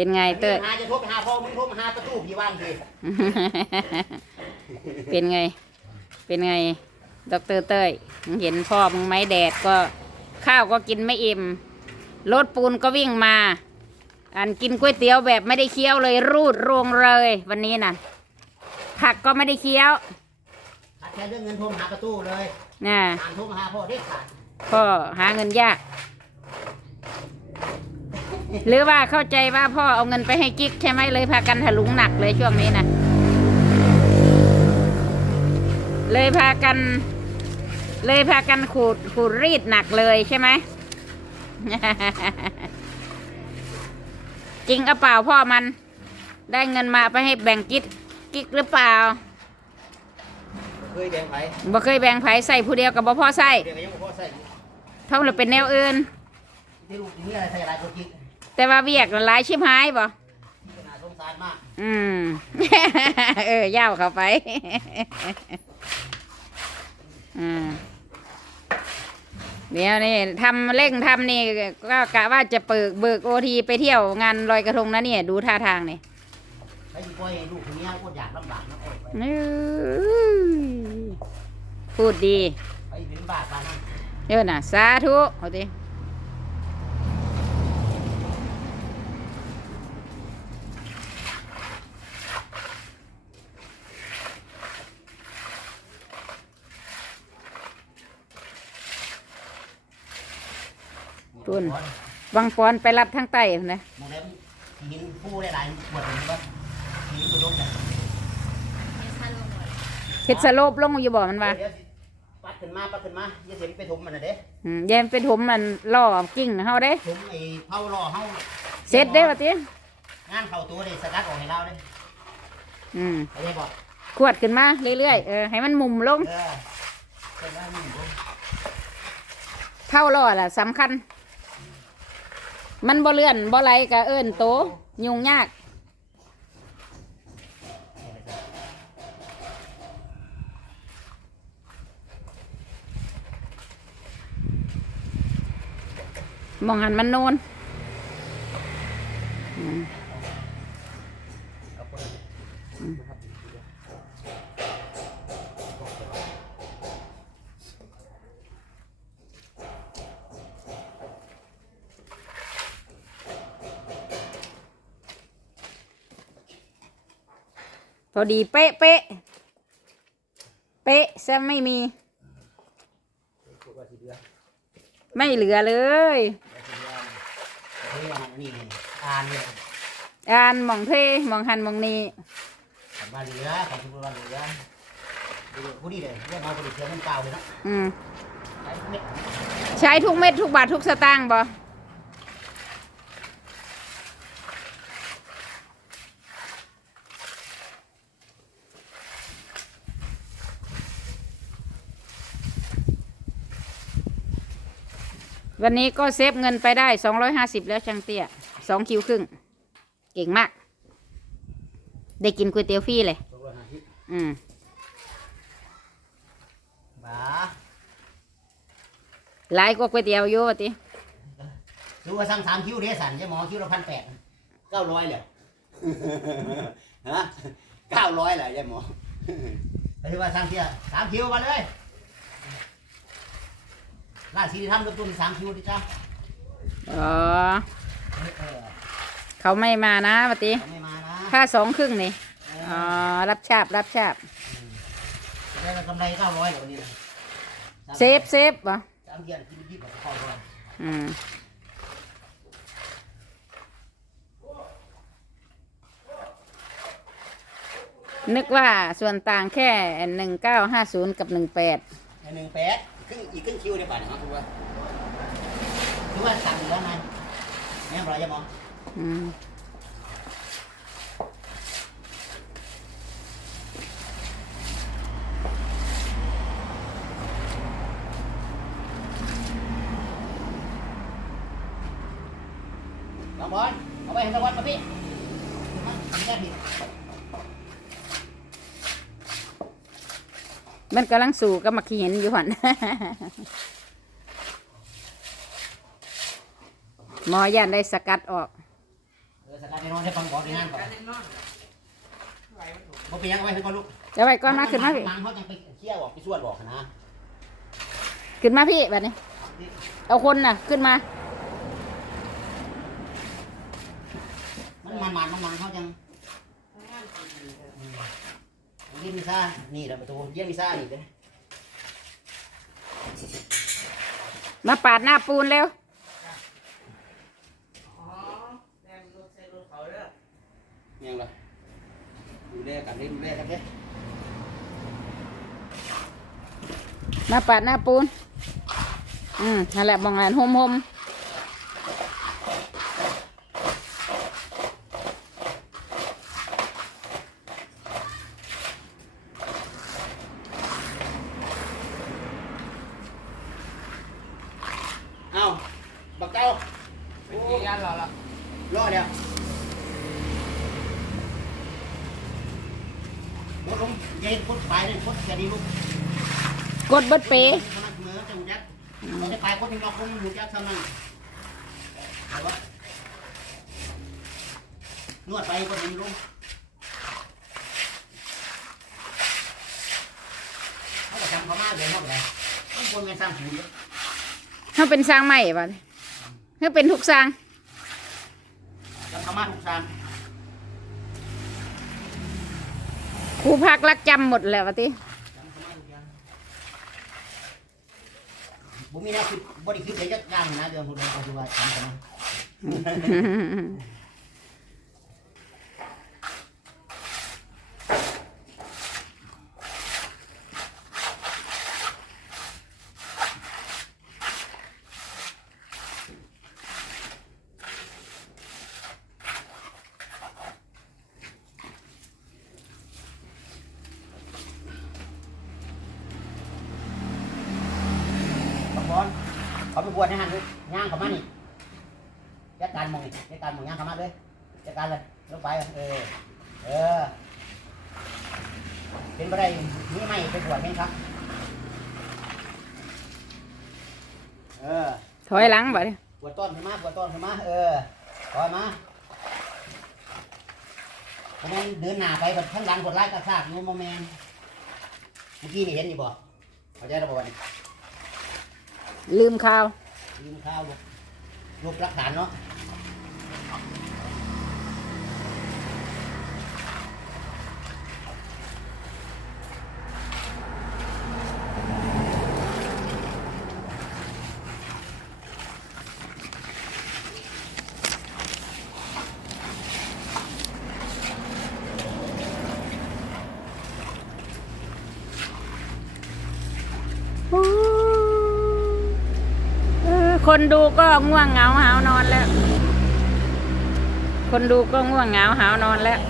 เป็นไงเต้ย หาจะโทรไปหาพ่อมึงโทรมาหาประตูพี่ว่างทีเป็นไง เป็นไงดอกเตอรเต้ยมึงเห็นพ่อมึงไหมแดดก็ ข้าวก็กินไม่อิ่ม รถปูนก็วิ่งมา อันกินก๋วยเตี๋ยวแบบไม่ได้เคี้ยวเลยรูดรวงเลย วันนี้น่ะ ผักก็ไม่ได้เคี้ยวขาดแค่เรื่องเงินโทรมาหาประตูเลยน่ะอ่านโทรมาหาพ่อได้ขาดพ่อหาเงินยาก หรือว่าเข้าใจว่าพ่อเอาเงินไปให้กิ๊กใช่ไหมเลยพากันถลุงหนักเลยช่วงนี้นะเลยพากัน เลยพากันขูดขูดรีดหนักเลยใช่ไหมจริงเอาเปล่าพ่อมัน ได้เงินมาไปให้แบ่งกิ๊กกิ๊กหรือเปล่าเคยแบ่งไผบ่เคยแบ่งไผใส่ผู้เดียวกับบ่พ่อใส่เดี๋ยวก็ยังบ่พอใส่อยู่เท่าเราเป็นแนวอื่น ที่ลูกที่นี่อะไรใส่หลายตัวจิกแต่ว่าเวียกน่ะหลายชิบหายบ่ที่น่าสงสารมากอืม เออย่าวเข้าไปอืมเดี๋ยวนี่ทำเร่งทำนี่ก็กะว่าจะเปิกเบิกโอทีไปเที่ยวงานลอยกระทงนะเนี่ยดูท่าทางนี่ใครสิปล่อยให้ลูกคนนี้อดอยากลำบากนะโอ้ยไปอื้อพูดดีไปเป็นบาปบ้านนั้นเยอะน่ะสาธุเอาดิ ตุนวังปอนไปรับทางใต้พุ่นนะมองแล้วหินผู้ได้หลายหมดเลยว่าหินก็ยกจากเฮ็ดสโลบลงอยู่บ่มันว่าเดี๋ยวสิปัดขึ้นมาปัดขึ้นมาอย่าเสียไปถมมันนะเด้อืมแยมเป็นถมมันล่อกิ่งเฮาเด้ถมไอ้เผารอเฮาเสร็จเด้ว่าติงานเข้าตัวได้สกัดออกให้เราเด้อืมไปได้บ่ขวดขึ้นมาเรื่อยๆเออให้มันมุมลงเออไปได้นี่บ่เท่าล่อล่ะสำคัญ มันบ่เลื่อนบ่ไหลก็เอิ้นโตยุ่งยากมองหันมันโนนอืม เอาคน พ อดีเป๊ะเป๊ะเป๊ะซะไม่มีพวกว่าสิเดือไม่เหลือเลยเฮ้ยอันนี้นี่อ่านเนี่ยอ่านหมองเทหมองหันหมองนี้ขันบ้านเหลือขันทุกบ้านเหลือดูผู้ดีเลยเรื่องเอาผู้ดีเสียเงินเก่าเลยเนาะอืมใช้เม็ดใช้ทุกเม็ดทุกบาททุกสตางค์บ่ วันนี้ก็เซฟเงินไปได้สองร้อยห้าสิบแล้วช่างเตี้ยสองคิวครึ่ง เก่งมาก ได้กินก๋วยเตี๋ยวฟรีเลย สองร้อยห้าสิบอืมบ้าหลายกว่าก๋วยเตี๋ยวอยู่ว่าติดูว่าสั่งสามคิวเด้สันจะหมอคิวละพันแปดเก้าร้อยเลยฮะเก้าร้อยเลยยายหมอ ไปที่ว่าสั่งเที่ยสามคิวมาเลย ร้านสีทำกับตุนสามคิวดิจ้าอ๋อเออเขาไม่มานะว่าติเขาไม่มานะค่าสองครึ่งนี่เออ๋ออรับชาบรับชาบได้กำไรเก้าร้อยเดี๋ยวนี้นะเซฟเซฟบ่สามเที่ยกินยิบแบบเก้าร้อยอืมนึกว่าส่วนต่างแค่หนึ่งเก้าห้าศูนย์กับหนึ่งแปดในหนึ่งแปด ครึ่งอีกครึ่งคิวในป่านเนาะถือว่าถือว่าสั่งอยู่แล้วไงแม่นบ่ยายหมออืมน้องบอลเอาไปให้ตะวันมาพี่มาทำได้ผิด มันกำลังสู่กับมักขี้เห็นอยู่หันหมอยันได้สกัดออกเออสกัดในนอนให้ฟังบอกในงานก่อนการแน่นอนไหวมันถูกบ่เป็นหยังเอาไว้ให้ก่อนลูกเดี๋ยวไปก่อนมาขึ้นมาพี่มังเขาจังไปเคี่ยวบอกไปส่วนบอกนะขึ้นมาพี่แบบนี้ เอาคนน่ะ ขึ้นมา มันมันมันมันมันเขาจัง ทำงานดีๆเถอะ เยี่ยมมีซ่านี่แหละประตูเยี่ยมมีซ่านี่เด้อมาปาดหน้าปูนเร็วอ๋อแรงรถใส่รถเขาเด้อยังล่ะดูแลกันเด้ดูแลกันเด้มาปาดหน้าปูน อืมนั่นแหละมองงานโฮมโฮม เอ้าบักเก้า เป็นกี่งานเราละ รอเดี๋ยวรถลง เย็นพุทธไปเลยพุทธแค่นี้ลูกกดเบิดเปมันเหมือนจังยักษ์เราจะไปพุทธนอกพุทธหนูยักษ์ซ้ำนั่นเอาวะนวดไปก็ดีลูกเขาจะจำเขามากเลยเขาไปต้องควรเป็นสร้างศูนย์เขาเป็นสร้างใหม่ป่ะเขาเป็นทุกสร้างจำเขามาทุกสร้าง ครูพักรักจำหมดแล้ววะติจำเขามาทุกอย่างบุมีแนวคิดบริคิดเลยจะย่างนะเดือนพุทธเอาดูว่าจำเขามาบักบอล เขาไปบวชในหันเลยย่างเขามานี่จัดการหมองนี่จัดการหมองย่างเขามาเลยจัดการเลยลงไปเออเออเป็นไปได้นี่ไม่ไปบวชไหมครับ เออถอยหลังบ่ดิบวชต้นขึ้นมาบวชต้นขึ้นมาเออถอยมาเพราะมันเดินหน้าไปแบบข้างหลังกดไล่กระซากโนโมแมนเมื่อกี้นี่เห็นอยู่บ่เข้าใจแล้วบ่วะนี่ ลืมข่าว ลืมข้าวลูกลูกรักฐานเนาะ คนดูก็ง่วงเหงาหาวนอนแล้ว คนดูก็ง่วงเหงาหาวนอนแล้ว